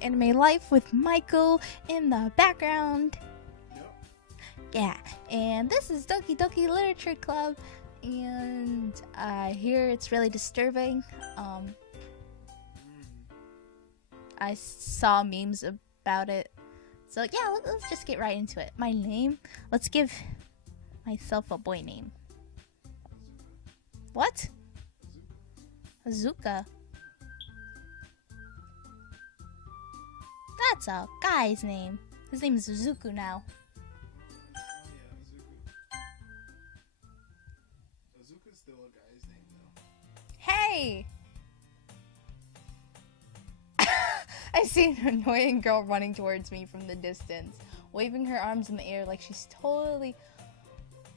Anime Life with Michael in the background. Yep. Yeah, and this is Doki Doki Literature Club, and I hear it's really disturbing. I saw memes about it, so yeah, let's just get right into it. My name, let's give myself a boy name. What? Azuka. That's a guy's name. His name is Zuku now. Oh yeah, Azuka. Azuka's still a guy's name though. Hey! I see an annoying girl running towards me from the distance, waving her arms in the air like she's totally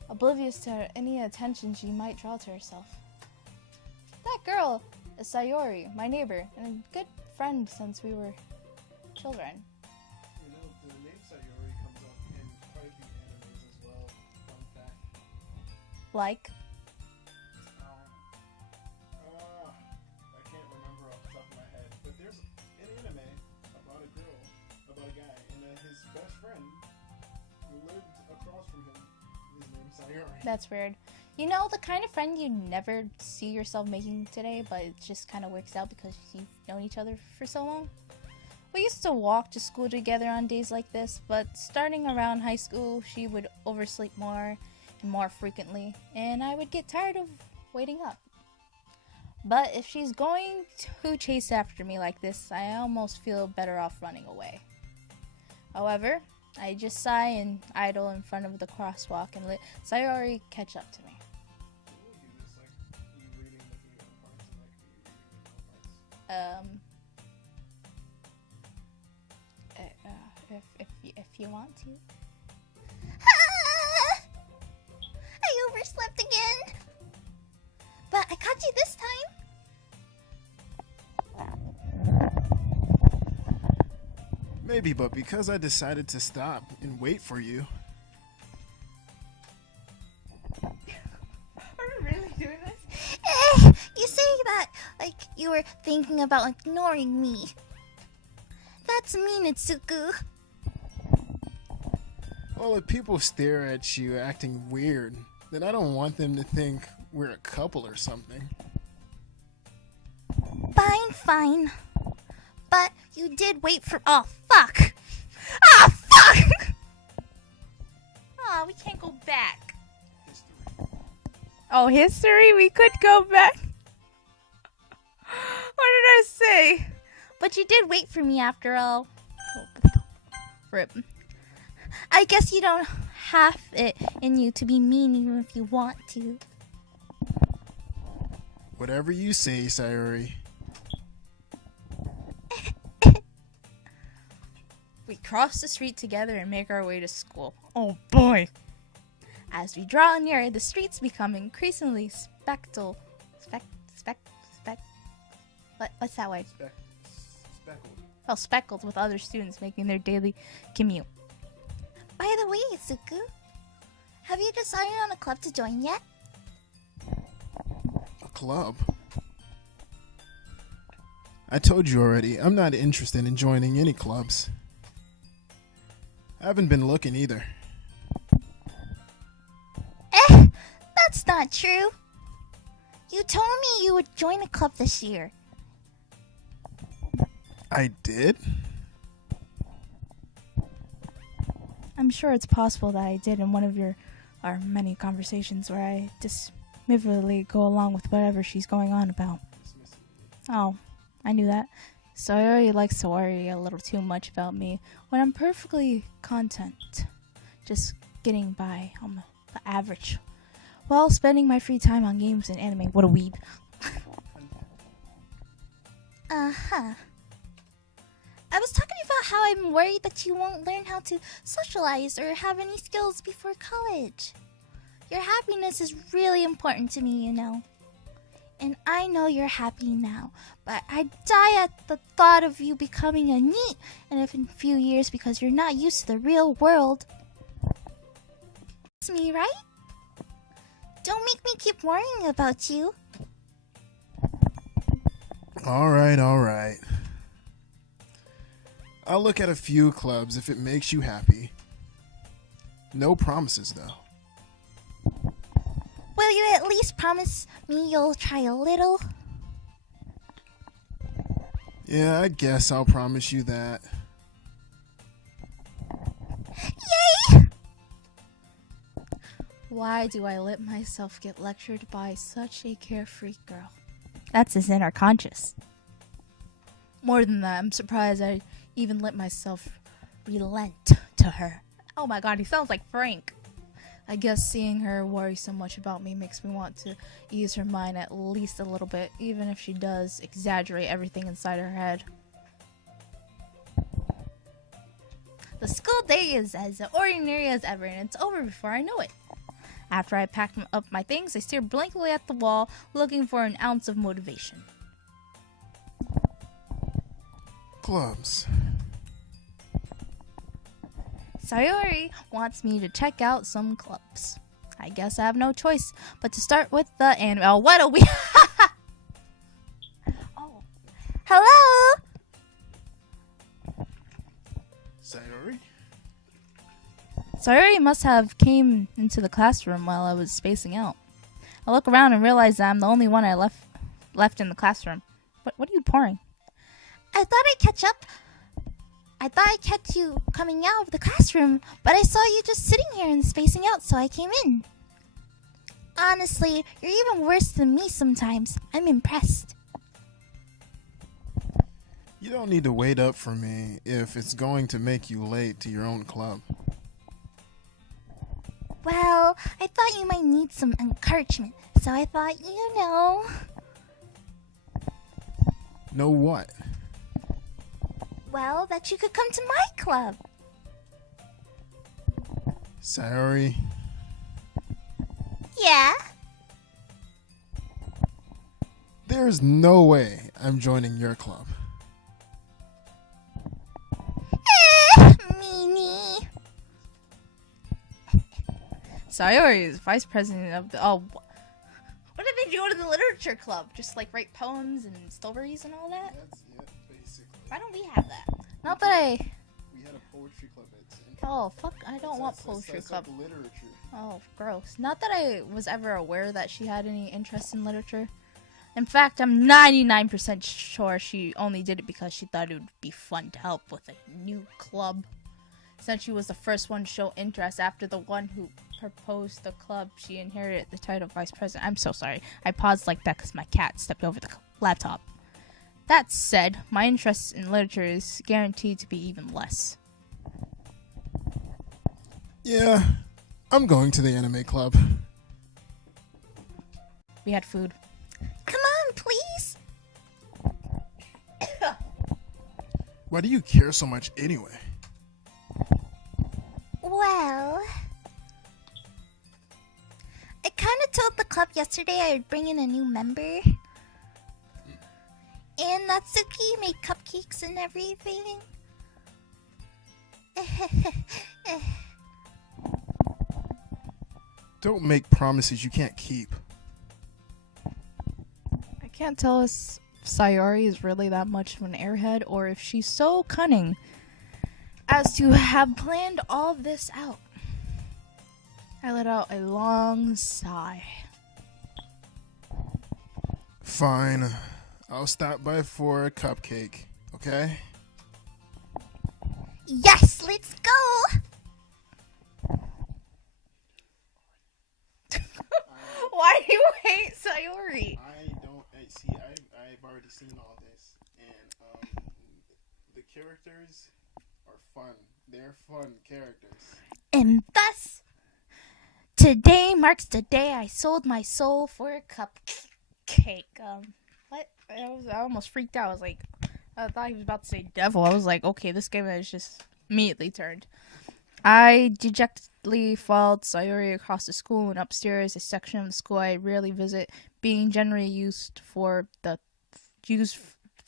oblivious to any attention she might draw to herself. That girl is Sayori, my neighbor, and a good friend since we were children. You know, the name Sayori comes up in quite a few animes as well. Fun fact. Like, I can't remember off the top of my head, but there's an anime about a girl, about a guy, and his best friend who lived across from him is named Sayori. that's weird. You know, the kind of friend you never see yourself making today, but it just kind of works out because you've known each other for so long? We used to walk to school together on days like this, but starting around high school, she would oversleep more and more frequently, and I would get tired of waiting up. But if she's going to chase after me like this, I almost feel better off running away. However, I just sigh and idle in front of the crosswalk and let Sayori catch up to me. He was like you reading the favorite parts and like you reading If you want to. I overslept again. But I caught you this time. Maybe, but because I decided to stop and wait for you. Are we really doing this? You say that like you were thinking about ignoring me. That's mean, Itsuku. Well, if people stare at you acting weird, then I don't want them to think we're a couple or something. Fine. But you did wait for. Oh, fuck! Ah, fuck! Aw, we can't go back. History. Oh, history? We could go back. What did I say? But you did wait for me after all. Rip. I guess you don't have it in you to be mean even if you want to. Whatever you say, Sayori. We cross the street together and make our way to school. Oh boy! As we draw near, the streets become increasingly speckled. What's that way? Speckled. Oh, speckled with other students making their daily commute. By the way, Itsuku, have you decided on a club to join yet? A club? I told you already, I'm not interested in joining any clubs. I haven't been looking either. That's not true. You told me you would join a club this year. I did? I'm sure it's possible that I did in one of our many conversations where I dismissively go along with whatever she's going on about. Oh, I knew that. Sayori likes to worry a little too much about me when I'm perfectly content, just getting by on the average, while spending my free time on games and anime. What a weeb. Uh-huh. I was talking about how I'm worried that you won't learn how to socialize or have any skills before college. Your happiness is really important to me, you know. And I know you're happy now, but I die at the thought of you becoming a NEET in a few years because you're not used to the real world. That's me, right? Don't make me keep worrying about you. Alright. I'll look at a few clubs if it makes you happy. No promises, though. Will you at least promise me you'll try a little? Yeah, I guess I'll promise you that. Yay! Why do I let myself get lectured by such a carefree girl? That's his inner conscious. More than that, I'm surprised I even let myself relent to her. Oh my god, he sounds like Frank. I guess seeing her worry so much about me makes me want to ease her mind at least a little bit, even if she does exaggerate everything inside her head. The school day is as ordinary as ever, and it's over before I know it. After I pack up my things, I stare blankly at the wall, looking for an ounce of motivation. Clubs. Sayori wants me to check out some clubs. I guess I have no choice but to start with the anime. Oh, what a we. Oh, hello. Sayori? Sayori must have came into the classroom while I was spacing out. I look around and realize that I'm the only one I left in the classroom. What are you pouring? I thought I'd catch up. I thought I kept you coming out of the classroom, but I saw you just sitting here and spacing out, so I came in. Honestly, you're even worse than me sometimes. I'm impressed. You don't need to wait up for me if it's going to make you late to your own club. Well, I thought you might need some encouragement, so I thought, Know what? well, that you could come to my club. Sayori, Yeah? there's no way I'm joining your club. Meanie. Sayori is vice president of the. Oh, what did they do to the literature club? Just like write poems and stories and all that? That's it, basically. Why don't we have that? Not that I. We had a poetry club at Oh, fuck. I don't want poetry club. Like literature. Oh, gross. Not that I was ever aware that she had any interest in literature. In fact, I'm 99% sure she only did it because she thought it would be fun to help with a new club. Since she was the first one to show interest after the one who proposed the club, she inherited the title of vice president. I'm so sorry. I paused like that because my cat stepped over the laptop. That said, my interest in literature is guaranteed to be even less. Yeah, I'm going to the anime club. We had food. Come on, please. Why do you care so much anyway? Well, I kind of told the club yesterday I would bring in a new member. And Natsuki made cupcakes and everything. Don't make promises you can't keep. I can't tell if Sayori is really that much of an airhead or if she's so cunning as to have planned all this out. I let out a long sigh. Fine. I'll stop by for a cupcake, okay? Yes, let's go. Why do you hate Sayori? I've already seen all this, and the characters are fun. They're fun characters. And thus, today marks the day I sold my soul for a cupcake. What? I almost freaked out. I thought he was about to say devil. I was like, okay, this game is just immediately turned. I dejectedly followed Sayori across the school and upstairs, a section of the school I rarely visit, being generally used for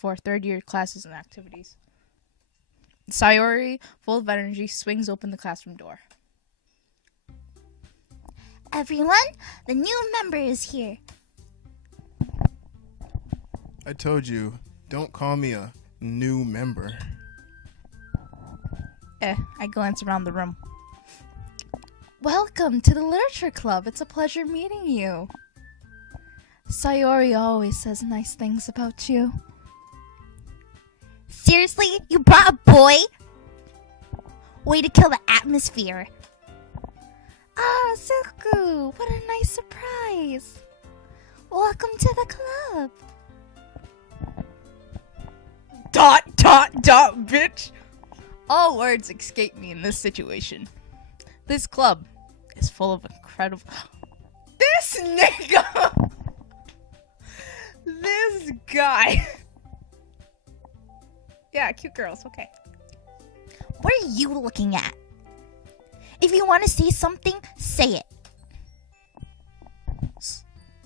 third-year classes and activities. Sayori, full of energy, swings open the classroom door. Everyone, the new member is here. I told you, don't call me a new member. I glance around the room. Welcome to the Literature Club. It's a pleasure meeting you. Sayori always says nice things about you. Seriously? You brought a boy? Way to kill the atmosphere. Ah, Suku, what a nice surprise. Welcome to the club. Dot, bitch. All words escape me in this situation. This club is full of incredible... This nigga! This guy. Yeah, cute girls, okay. What are you looking at? If you want to say something, say it.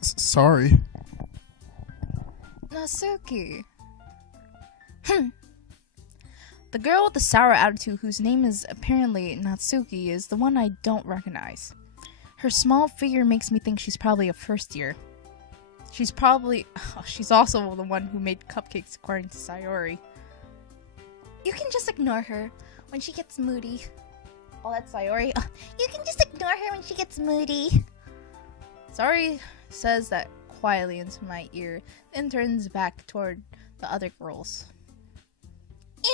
Sorry. Natsuki. The girl with the sour attitude, whose name is apparently Natsuki, is the one I don't recognize. Her small figure makes me think she's probably a first year. She's also the one who made cupcakes, according to Sayori. You can just ignore her when she gets moody. Oh, that's Sayori. You can just ignore her when she gets moody. Sayori says that quietly into my ear, then turns back toward the other girls.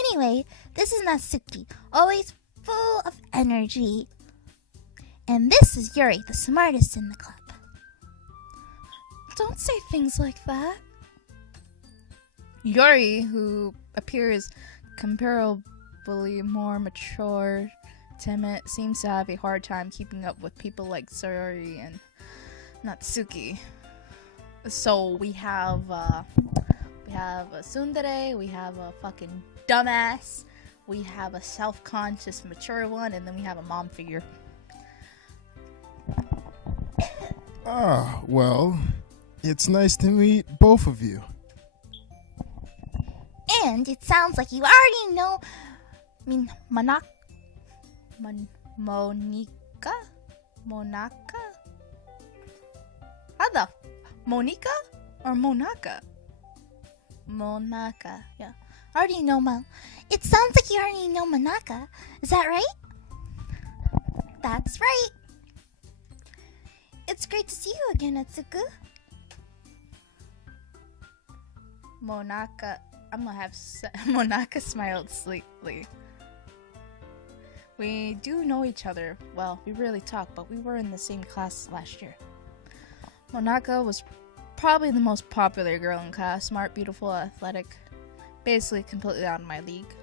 Anyway, this is Natsuki, always full of energy. And this is Yuri, the smartest in the club. Don't say things like that. Yuri, who appears comparably more mature, timid, seems to have a hard time keeping up with people like Sayori and Natsuki. So we have a tsundere, we have a fucking dumbass, we have a self-conscious mature one, and then we have a mom figure. Ah, well, it's nice to meet both of you. And it sounds like you already know... Monica? Monaka? How the... Monica? Or Monaka? Monaka, yeah. Already know It sounds like you already know Monaka. Is that right? That's right. It's great to see you again, Natsuku. Monaka... I'm gonna have... Monaka smiled slightly. We do know each other. Well, we rarely talk, but we were in the same class last year. Monaka was probably the most popular girl in class. Smart, beautiful, athletic. Basically completely out of my league.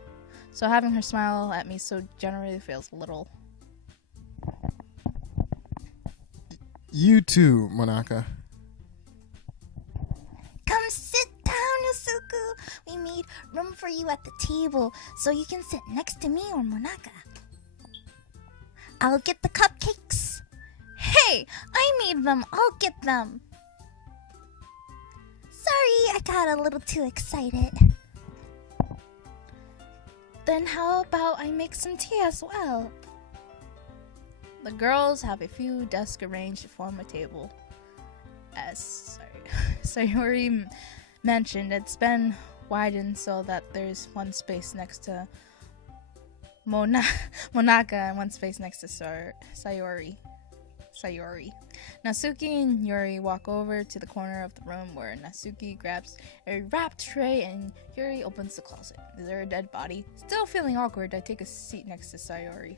So having her smile at me so generally feels a little... You too, Monaka. Come sit down, Natsuku. We made room for you at the table, so you can sit next to me or Monaka. I'll get the cupcakes. Hey, I made them. I'll get them. Sorry, I got a little too excited. Then how about I make some tea as well? The girls have a few desks arranged to form a table. As Sayori mentioned, it's been widened so that there's one space next to Monaka and one space next to Sayori. Natsuki and Yuri walk over to the corner of the room where Natsuki grabs a wrapped tray and Yuri opens the closet. Is there a dead body? Still feeling awkward, I take a seat next to Sayori.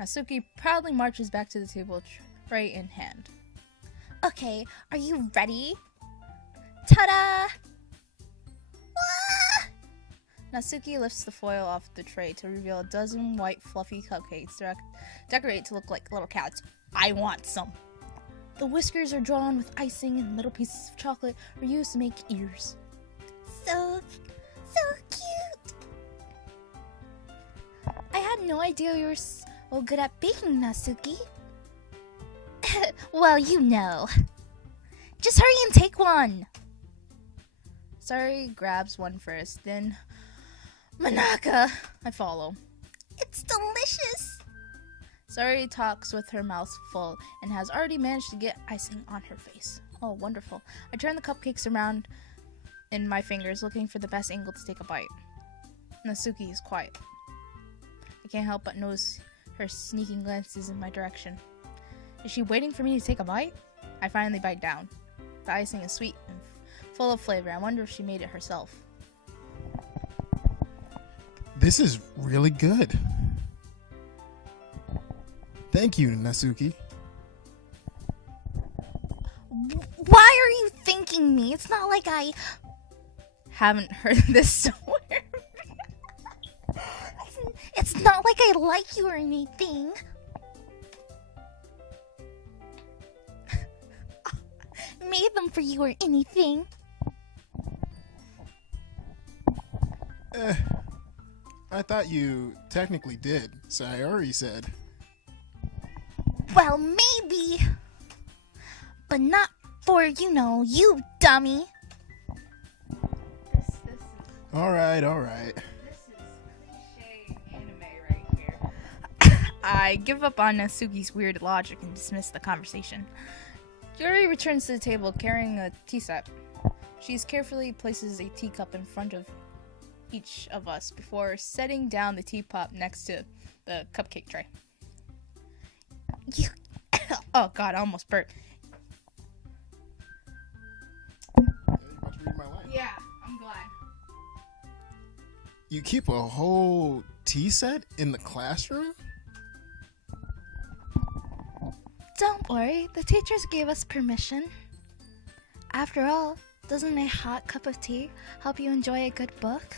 Natsuki proudly marches back to the table, tray in hand. Okay, are you ready? Ta-da! Ah! Natsuki lifts the foil off the tray to reveal a dozen white fluffy cupcakes decorated to look like little cats. I want some. The whiskers are drawn with icing and little pieces of chocolate are used to make ears. So cute. I had no idea you were so good at baking, Natsuki. Well, you know. Just hurry and take one. Sayori grabs one first, then Monaka. I follow. It's delicious. Sayori talks with her mouth full and has already managed to get icing on her face. Oh, wonderful. I turn the cupcakes around in my fingers, looking for the best angle to take a bite. Natsuki is quiet. I can't help but notice her sneaking glances in my direction. Is she waiting for me to take a bite? I finally bite down. The icing is sweet and full of flavor. I wonder if she made it herself. This is really good. Thank you, Natsuki. Why are you thanking me? It's not like I Haven't heard this somewhere. It's not like I like you or anything. Made them for you or anything. I thought you technically did, Sayori said. Well, maybe. But not for, you dummy. This is Alright. This is cliche anime right here. I give up on Natsuki's weird logic and dismiss the conversation. Yuri returns to the table carrying a tea set. She carefully places a teacup in front of each of us before setting down the teapot next to the cupcake tray. You. Oh god, I almost burped. Yeah, you about to read my line. Yeah, I'm glad. You keep a whole tea set in the classroom? Don't worry, the teachers gave us permission. After all, doesn't a hot cup of tea help you enjoy a good book?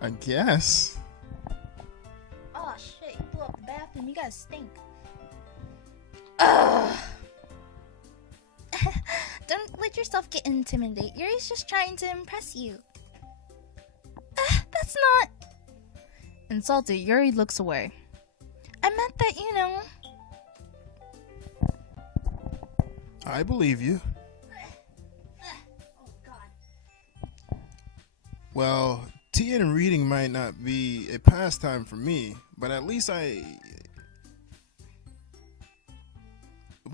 I guess. Oh shit, you blew up the bathroom. You guys stink. Ugh. Don't let yourself get intimidated. Yuri's just trying to impress you. That's not... Insulted, Yuri looks away. I meant that, I believe you. Oh, God. Well, tea and reading might not be a pastime for me, but at least I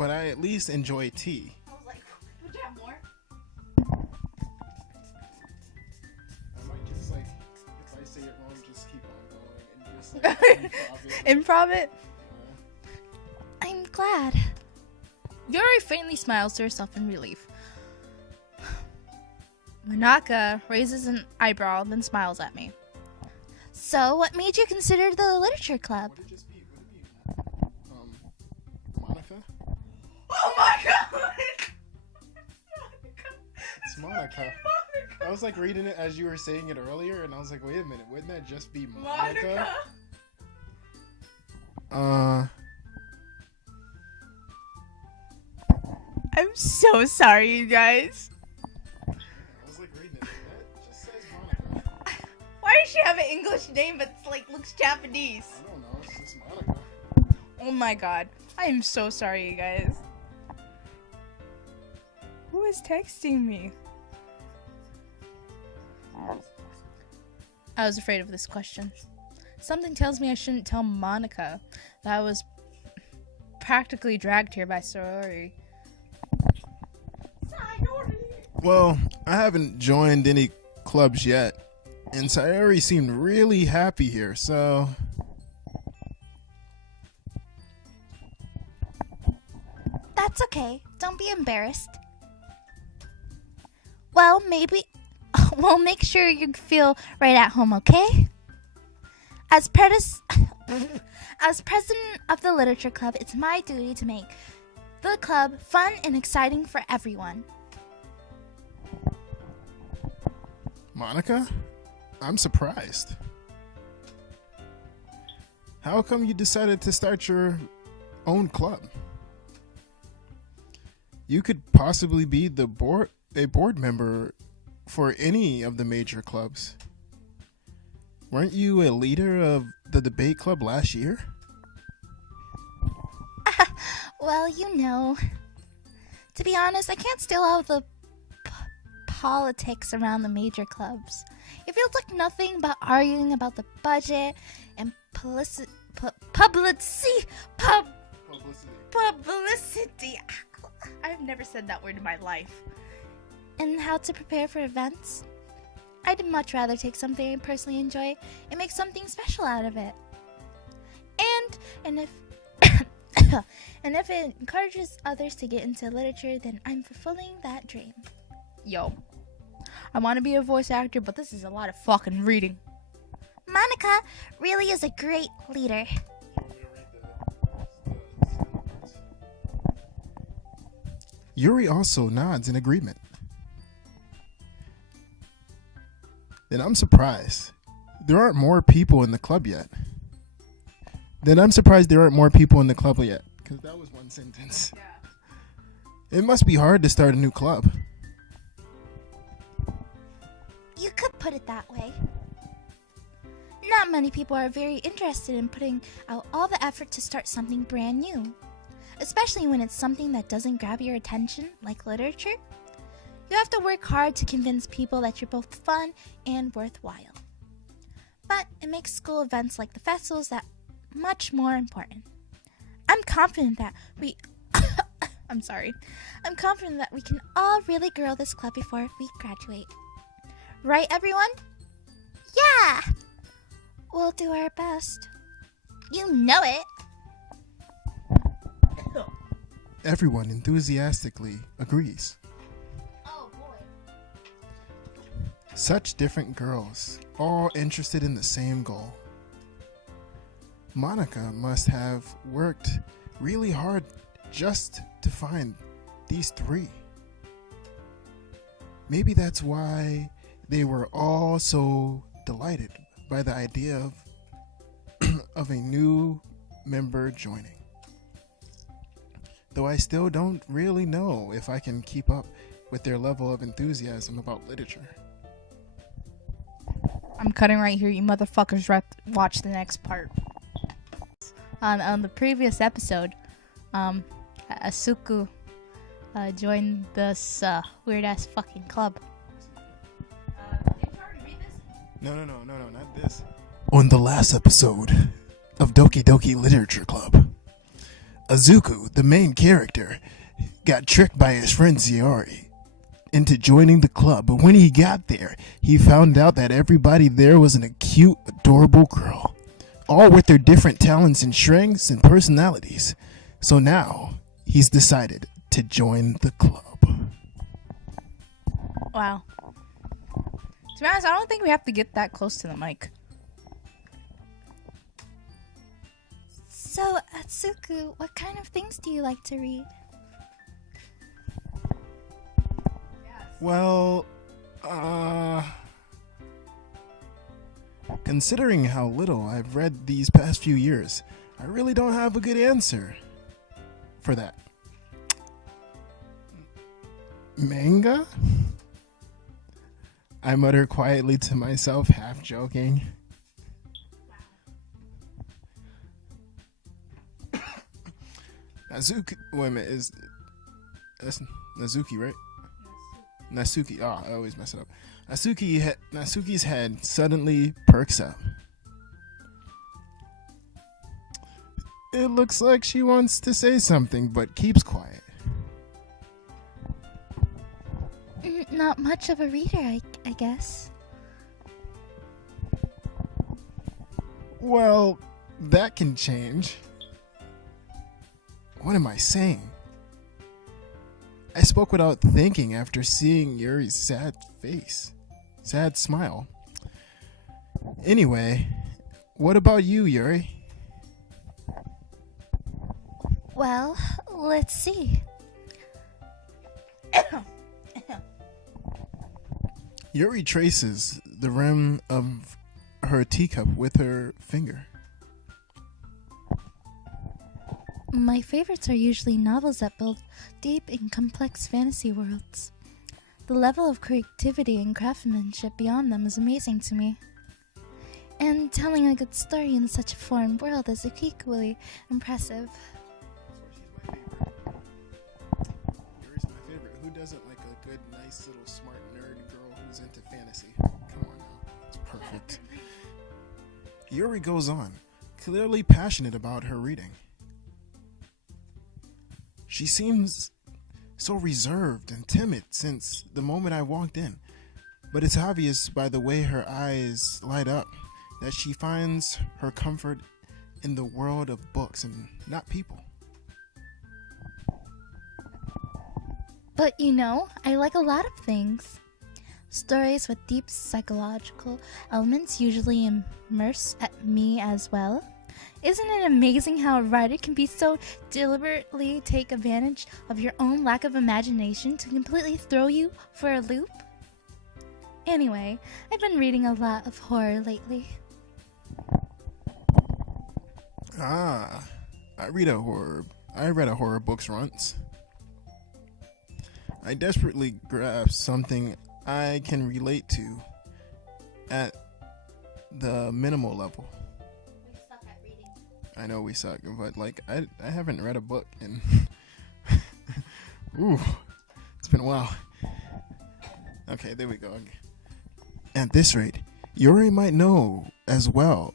at least enjoy tea. I was like, would you have more? I might just if I say it wrong, just keep on going and just Improv it? I'm glad. Yuri faintly smiles to herself in relief. Manaka raises an eyebrow, then smiles at me. So, what made you consider the literature club? What did it be? Monica? Oh my god! It's Monica. I was reading it as you were saying it earlier, and I was like, wait a minute, wouldn't that just be Monica? I'm so sorry, you guys. I was reading it. That just says Monica. Why does she have an English name but looks Japanese? I don't know. It's just Monica. Oh my god. I am so sorry, you guys. Who is texting me? I was afraid of this question. Something tells me I shouldn't tell Monica that I was practically dragged here by Sayori. Well, I haven't joined any clubs yet, and Sayori seemed really happy here, so... That's okay. Don't be embarrassed. Well, maybe... We'll make sure you feel right at home, okay? As president of the literature club, it's my duty to make the club fun and exciting for everyone. Monica? I'm surprised. How come you decided to start your own club? You could possibly be a board member for any of the major clubs. Weren't you a leader of the debate club last year? Well, to be honest, I can't stay out of the politics around the major clubs. It feels like nothing but arguing about the budget and publicity. I've never said that word in my life. And how to prepare for events. I'd much rather take something I personally enjoy and make something special out of it. And if and if it encourages others to get into literature, then I'm fulfilling that dream. Yo, I want to be a voice actor, but this is a lot of fucking reading. Monica really is a great leader. Yuri also nods in agreement. Then I'm surprised there aren't more people in the club yet. Because that was one sentence. Yeah. It must be hard to start a new club. You could put it that way. Not many people are very interested in putting out all the effort to start something brand new. Especially when it's something that doesn't grab your attention, like literature. You have to work hard to convince people that you're both fun and worthwhile. But it makes school events like the festivals that much more important. I'm confident that we can all really grow this club before we graduate. Right, everyone? Yeah! We'll do our best. You know it. Everyone enthusiastically agrees. Oh boy. Such different girls, all interested in the same goal. Monica must have worked really hard just to find these three. Maybe that's why they were all so delighted by the idea of a new member joining. Though I still don't really know if I can keep up with their level of enthusiasm about literature. I'm cutting right here, you motherfuckers. Watch the next part. On the previous episode, Asuku joined this weird ass fucking club. No, not this. On the last episode of Doki Doki Literature Club, Azuku, the main character, got tricked by his friend Ziori into joining the club, but when he got there, he found out that everybody there was an cute, adorable girl, all with their different talents and strengths and personalities. So now, he's decided to join the club. Wow. To be honest, I don't think we have to get that close to the mic. So, Atsuku, what kind of things do you like to read? Well, considering how little I've read these past few years, I really don't have a good answer for that. Manga? I mutter quietly to myself, half joking. Nazuki, wait a minute, that's Nazuki, right? Nasuki, I always mess it up. Nasuki's head suddenly perks up. It looks like she wants to say something, but keeps quiet. Not much of a reader, I guess. Well, that can change. What am I saying? I spoke without thinking after seeing Yuri's sad face. Sad smile. Anyway, what about you, Yuri? Well, let's see. Yuri traces the rim of her teacup with her finger. My favorites are usually novels that build deep and complex fantasy worlds. The level of creativity and craftsmanship beyond them is amazing to me. And telling a good story in such a foreign world is equally impressive. Yuri's my favorite. Who doesn't like a good, nice, little, smart, nerd girl who's into fantasy? Come on now. It's perfect. Yuri goes on, clearly passionate about her reading. She seems so reserved and timid since the moment I walked in. but it's obvious by the way her eyes light up that she finds her comfort in the world of books and not people. But you know, I like a lot of things. Stories with deep psychological elements usually immerse at me as well. Isn't it amazing how a writer can be so deliberately take advantage of your own lack of imagination to completely throw you for a loop? Anyway, I've been reading a lot of horror lately. Ah, I read a horror books once. I desperately grasp something I can relate to at the minimal level. We suck at reading. I know we suck, but like I haven't read a book in ooh, it's been a while. Okay, there we go. At this rate, Yuri might know as well.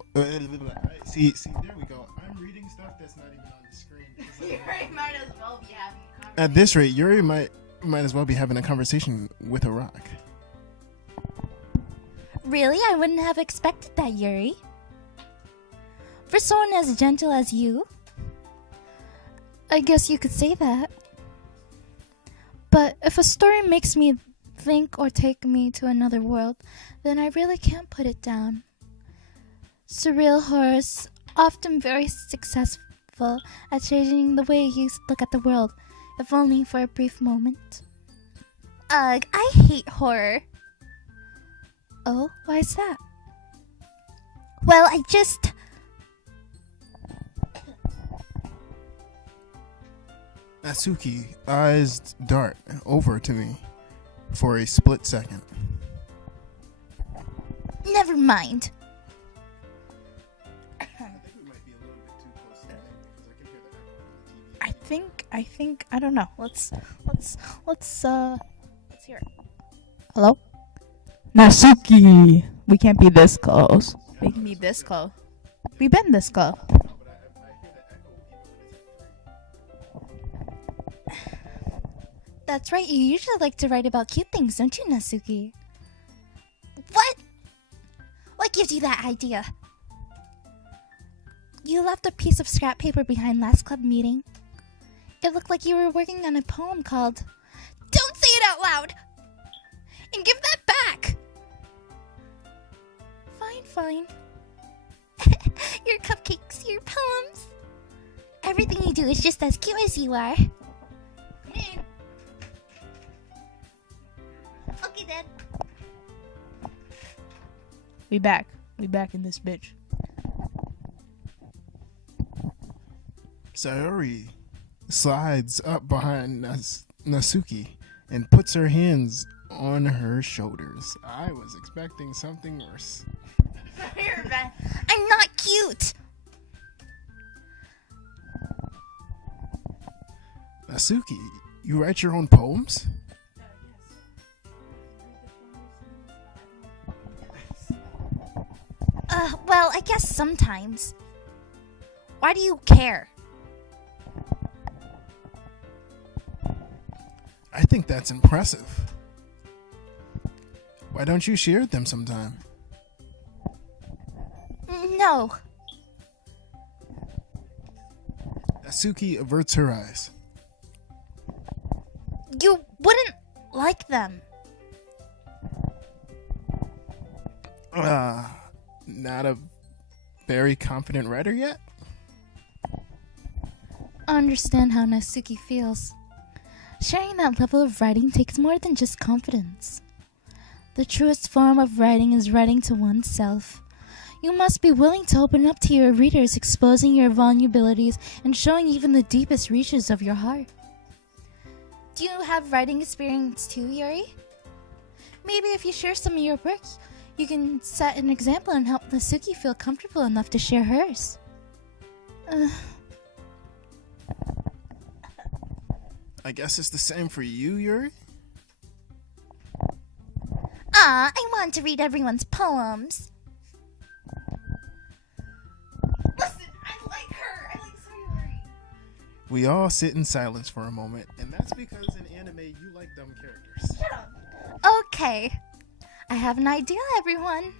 See, there we go. I'm reading stuff that's not even on the screen. Yuri might as well be having a conversation. At this rate, Yuri might as well be having a conversation with a rock. Really? I wouldn't have expected that, Yuri. For someone as gentle as you, I guess you could say that. But if a story makes me think or take me to another world, then I really can't put it down. Surreal horrors often very successful at changing the way you look at the world, if only for a brief moment. Ugh, I hate horror. Oh, why is that? Well, I just... Natsuki eyes dart over to me for a split second. Never mind. I think we might be a little bit too close to the mic because I can hear the echo from the TV. I think, I don't know. Let's hear it. Hello? Natsuki, we can't be this close. We can be this close. We've been this close. No, but I hear the echo even when it's at 3. That's right, you usually like to write about cute things, don't you, Natsuki? What? What gives you that idea? You left a piece of scrap paper behind last club meeting. It looked like you were working on a poem called Don't Say It Out Loud! And give that back! Fine. Your cupcakes, your poems. Everything you do is just as cute as you are. Come in. Okay then. We back in this bitch. Sayori slides up behind Natsuki and puts her hands on her shoulders. I was expecting something worse. I'm not cute. Natsuki, you write your own poems? Well, I guess sometimes. Why do you care? I think that's impressive. Why don't you share them sometime? No. Natsuki averts her eyes. You wouldn't like them. Not a very confident writer yet? I understand how Natsuki feels. Sharing that level of writing takes more than just confidence. The truest form of writing is writing to oneself. You must be willing to open up to your readers, exposing your vulnerabilities and showing even the deepest reaches of your heart. Do you have writing experience too, Yuri? Maybe if you share some of your work, you can set an example and help Natsuki feel comfortable enough to share hers. I guess it's the same for you, Yuri? I want to read everyone's poems. Listen, I like her. I like Sayori. We all sit in silence for a moment, and that's because in anime you like dumb characters. Okay. I have an idea, everyone.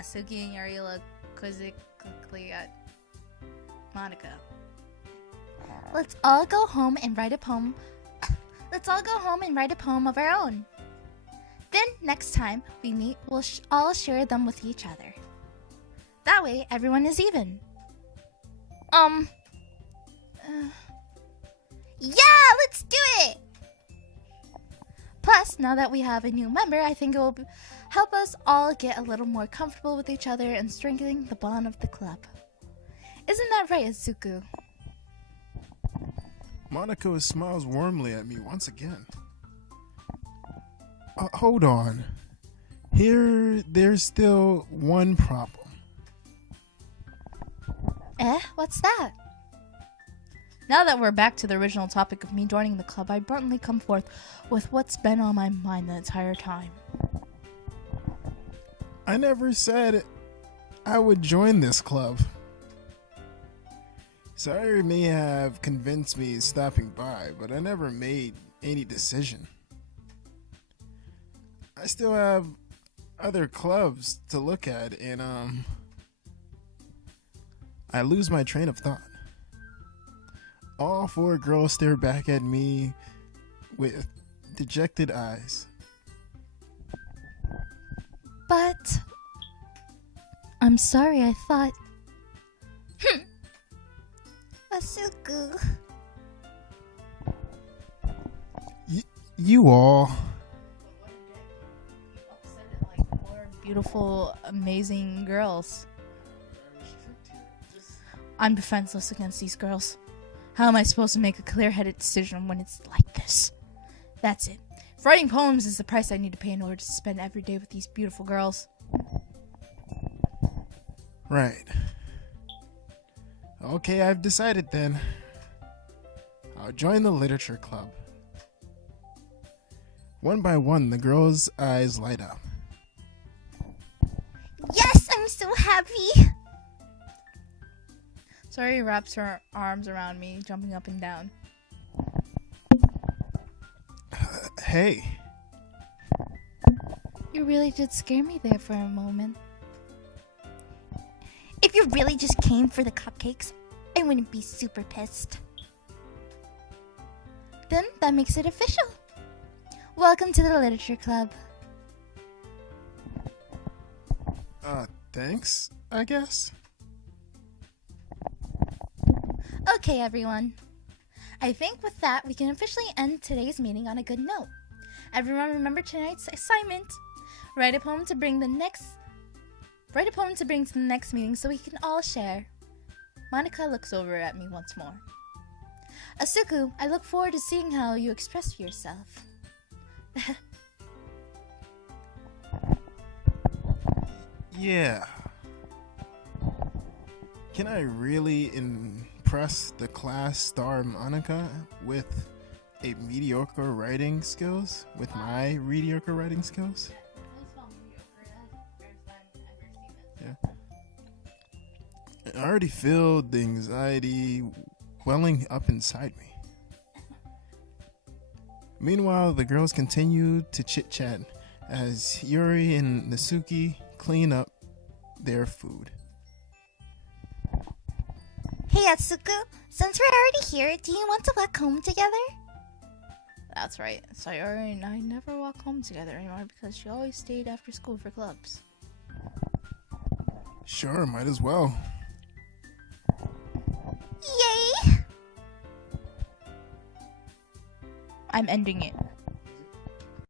Suki and Yuri look quizzically at Monica. Let's all go home and write a poem. Let's all go home and write a poem of our own. Then next time we meet, we'll all share them with each other. That way, everyone is even. Yeah, let's do it! Plus, now that we have a new member, I think it will help us all get a little more comfortable with each other and strengthening the bond of the club. Isn't that right, Izuku? Monaco smiles warmly at me once again. Hold on. There's still one problem. What's that? Now that we're back to the original topic of me joining the club, I bluntly come forth with what's been on my mind the entire time. I never said I would join this club. Sorry may have convinced me stopping by, but I never made any decision. I still have other clubs to look at, and I lose my train of thought. All four girls stare back at me with dejected eyes. But I'm sorry, I thought. Asuku. You all. You upset it like four beautiful, amazing girls. I'm defenseless against these girls. How am I supposed to make a clear-headed decision when it's like this? That's it. If writing poems is the price I need to pay in order to spend every day with these beautiful girls. Right. Okay, I've decided then. I'll join the literature club. One by one, the girls' eyes light up. Yes, I'm so happy. Sari wraps her arms around me, jumping up and down. Hey. You really did scare me there for a moment. If you really just came for the cupcakes, I wouldn't be super pissed. Then that makes it official. Welcome to the Literature Club. Thanks, I guess. Okay, everyone. I think with that, we can officially end today's meeting on a good note. Everyone remember tonight's assignment. Write a poem to bring to the next meeting so we can all share. Monica looks over at me once more. Asuku, I look forward to seeing how you express yourself. Yeah. Can I really impress the class star Monica with a mediocre writing skills? With my mediocre writing skills? Yeah. I already feel the anxiety welling up inside me. Meanwhile, the girls continue to chit-chat as Yuri and Natsuki clean up their food. Hey, Asuku, since we're already here, do you want to walk home together? That's right. Sayori and I never walk home together anymore because she always stayed after school for clubs. Sure, might as well. Yay! I'm ending it.